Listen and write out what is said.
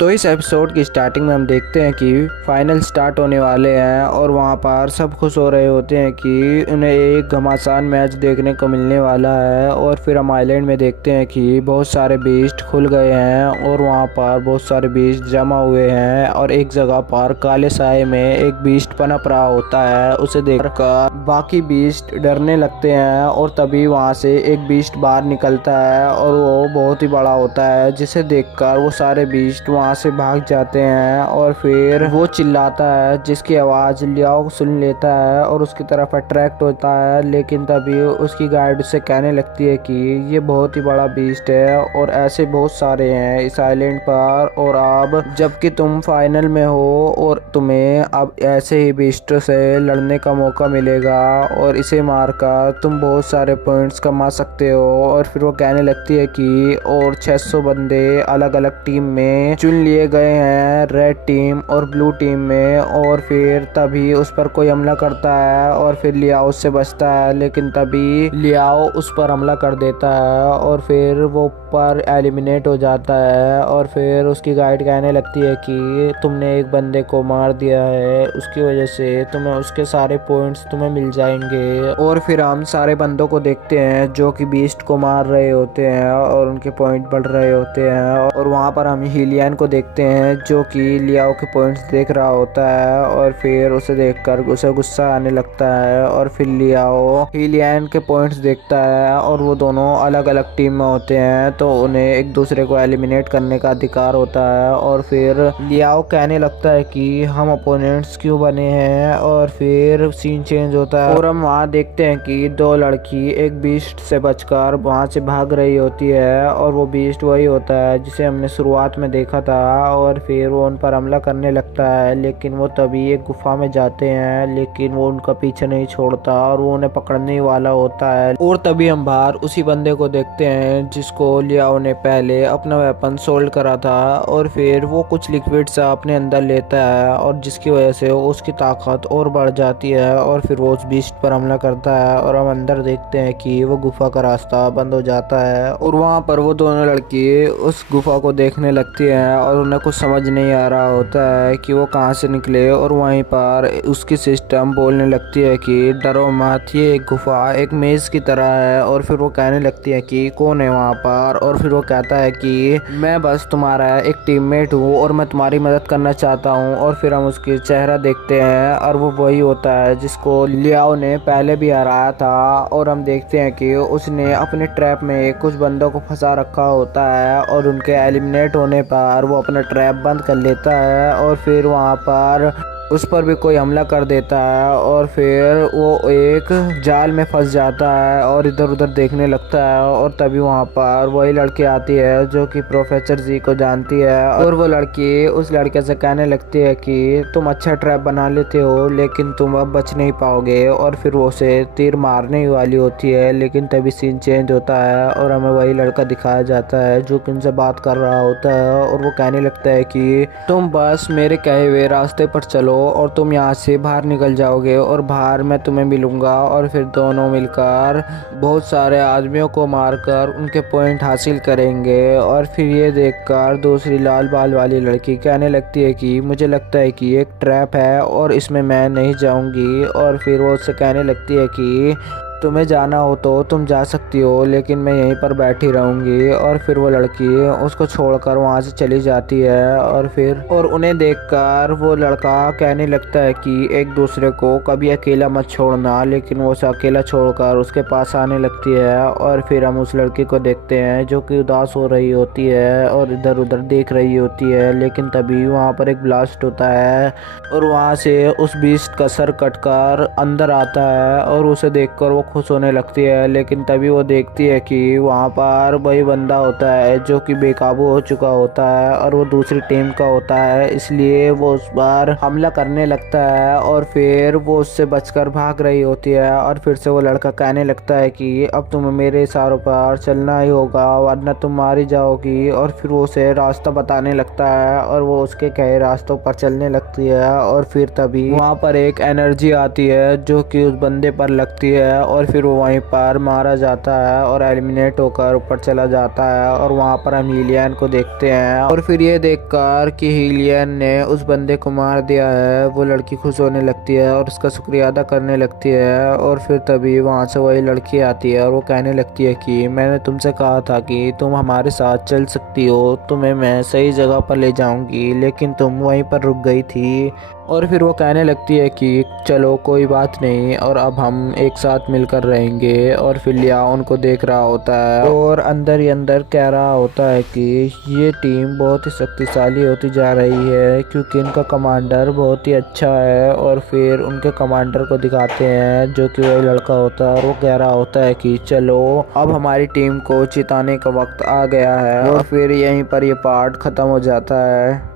तो इस एपिसोड की स्टार्टिंग में हम देखते हैं कि फाइनल स्टार्ट होने वाले हैं और वहाँ पर सब खुश हो रहे होते हैं कि उन्हें एक घमासान मैच देखने को मिलने वाला है। और फिर हम आइलैंड में देखते हैं कि बहुत सारे बीस्ट खुल गए हैं और वहाँ पर बहुत सारे बीस्ट जमा हुए हैं और एक जगह पर काले साए में एक बीस्ट पनप रहा होता है। उसे देखकर बाकी बीस्ट डरने लगते हैं और तभी वहाँ से एक बीस्ट बाहर निकलता है और वो बहुत ही बड़ा होता है, जिसे देखकर वो सारे बीस्ट वहाँ से भाग जाते हैं। और फिर वो चिल्लाता है जिसकी आवाज़ लियाओ सुन लेता है और उसकी तरफ अट्रैक्ट होता है। लेकिन तभी उसकी गाइड उससे कहने लगती है कि ये बहुत ही बड़ा बीस्ट है और ऐसे बहुत सारे हैं इस आइलैंड पर, और अब जबकि तुम फाइनल में हो और तुम्हें अब ऐसे ही बीस्टों से लड़ने का मौका मिलेगा और इसे मारकर तुम बहुत सारे पॉइंट्स कमा सकते हो। और फिर वो कहने लगती है कि और 600 बंदे अलग अलग टीम में चुन लिए गए हैं, रेड टीम और ब्लू टीम में। और फिर तभी उस पर कोई हमला करता है और फिर लियाओ उससे बचता है, लेकिन तभी लियाओ उस पर हमला कर देता है और फिर वो पर एलिमिनेट हो जाता है। और फिर उसकी गाइड कहने लगती है कि तुमने एक बंदे को मार दिया है, उसकी वजह से तुम्हें उसके सारे पॉइंट्स तुम्हें मिल जाएंगे। और फिर हम सारे बंदों को देखते हैं जो कि बीस्ट को मार रहे होते हैं और उनके पॉइंट बढ़ रहे होते हैं। और वहाँ पर हम हीलियन को देखते हैं जो कि लियाओ के पॉइंट्स देख रहा होता है और फिर उसे देखकर उसे गुस्सा आने लगता है। और फिर लियाओ हीलियन के पॉइंट्स देखता है और वो दोनों अलग अलग टीम में होते हैं, तो उन्हें एक दूसरे को एलिमिनेट करने का अधिकार होता है। और फिर लियाओ कहने लगता है कि हम अपोनेंट्स क्यों बने हैं, और फिर सीन चेंज होता है और हम वहाँ देखते हैं कि दो लड़की एक बीस्ट से बचकर वहाँ से भाग रही होती है और वो बीस्ट वही होता है जिसे हमने शुरुआत में देखा था। और फिर वो उन पर हमला करने लगता है, लेकिन वो तभी एक गुफा में जाते हैं, लेकिन वो उनका पीछे नहीं छोड़ता और वो उन्हें पकड़ने ही वाला होता है। और तभी हम बाहर उसी बंदे को देखते हैं जिसको लियाओ ने पहले अपना वेपन सोल्ड करा था। और फिर वो कुछ लिक्विड सा अपने अंदर लेता है और जिसकी वजह से उसकी ताकत और बढ़ जाती है और फिर वो उस बीस्ट पर हमला करता है। और हम अंदर देखते हैं कि वो गुफा का रास्ता बंद हो जाता है और वहाँ पर वो दोनों लड़की उस गुफा को देखने लगती हैं और उन्हें कुछ समझ नहीं आ रहा होता है कि वो कहाँ से निकले। और वहीं पर उसकी सिस्टम बोलने लगती है कि डरो मत, ये एक गुफा एक मेज की तरह है। और फिर वो कहने लगती है कि कौन है वहाँ पर, और फिर वो कहता है कि मैं बस तुम्हारा एक टीममेट हूँ और मैं तुम्हारी मदद करना चाहता हूँ। और फिर हम उसकी चेहरा देखते हैं और वो वही होता है जिसको लियाओ ने पहले भी हराया था। और हम देखते हैं कि उसने अपने ट्रैप में कुछ बंदों को फंसा रखा होता है और उनके एलिमिनेट होने पर वो अपना ट्रैप बंद कर लेता है और फिर वहाँ पर उस पर भी कोई हमला कर देता है और फिर वो एक जाल में फंस जाता है और इधर उधर देखने लगता है। और तभी वहाँ पर वही लड़की आती है जो कि प्रोफेसर जी को जानती है और वो लड़की उस लड़के से कहने लगती है कि तुम अच्छा ट्रैप बना लेते हो लेकिन तुम अब बच नहीं पाओगे। और फिर वो उसे तीर मारने ही वाली होती है, लेकिन तभी सीन चेंज होता है और हमें वही लड़का दिखाया जाता है जो कि उनसे बात कर रहा होता है। और वो कहने लगता है कि तुम बस मेरे कहे हुए रास्ते पर चलो और तुम यहाँ से बाहर निकल जाओगे और बाहर मैं तुम्हें मिलूंगा। और फिर दोनों मिलकर बहुत सारे आदमियों को मारकर उनके पॉइंट हासिल करेंगे। और फिर ये देखकर दूसरी लाल बाल वाली लड़की कहने लगती है कि मुझे लगता है कि एक ट्रैप है और इसमें मैं नहीं जाऊंगी। और फिर वो उससे कहने लगती है कि तुम्हें जाना हो तो तुम जा सकती हो, लेकिन मैं यहीं पर बैठी रहूंगी। और फिर वो लड़की उसको छोड़कर वहां से चली जाती है। और उन्हें देखकर वो लड़का कहने लगता है कि एक दूसरे को कभी अकेला मत छोड़ना, लेकिन वो उसे अकेला छोड़कर उसके पास आने लगती है। और फिर हम उस लड़की को देखते हैं जो कि उदास हो रही होती है और इधर उधर देख रही होती है, लेकिन तभी वहाँ पर एक ब्लास्ट होता है और वहाँ से उस बीस्ट का सर कटकर अंदर आता है और उसे देखकर वो खुश होने लगती है। लेकिन तभी वो देखती है कि वहाँ पर वही बंदा होता है जो कि बेकाबू हो चुका होता है और वो दूसरी टीम का होता है, इसलिए वो उस पर हमला करने लगता है। और फिर वो उससे बचकर भाग रही होती है और फिर से वो लड़का कहने लगता है कि अब तुम्हें मेरे इशारों पर चलना ही होगा वरना तुम मारी जाओगी। और फिर वो उसे रास्ता बताने लगता है और वो उसके कहे रास्तों पर चलने लगती है। और फिर तभी वहाँ पर एक एनर्जी आती है जो कि उस बंदे पर लगती है और और फिर वो वहीं पर मारा जाता है और एलिमिनेट होकर ऊपर चला जाता है। और वहाँ पर हम हीलियन को देखते हैं और फिर ये देखकर कि हीलियन ने उस बंदे को मार दिया है, वो लड़की खुश होने लगती है और उसका शुक्रिया अदा करने लगती है। और फिर तभी वहाँ से वही लड़की आती है और वो कहने लगती है कि मैंने तुमसे कहा था कि तुम हमारे साथ चल सकती हो, तुम्हें मैं सही जगह पर ले जाऊंगी, लेकिन तुम वहीं पर रुक गई थी। और फिर वो कहने लगती है कि चलो कोई बात नहीं, और अब हम एक साथ मिलकर रहेंगे। और फिर लिया उनको देख रहा होता है और अंदर ही अंदर कह रहा होता है कि ये टीम बहुत ही शक्तिशाली होती जा रही है क्योंकि इनका कमांडर बहुत ही अच्छा है। और फिर उनके कमांडर को दिखाते हैं जो कि वही लड़का होता है और वो कह रहा होता है कि चलो अब हमारी टीम को चिताने का वक्त आ गया है। और फिर यहीं पर ये पार्ट खत्म हो जाता है।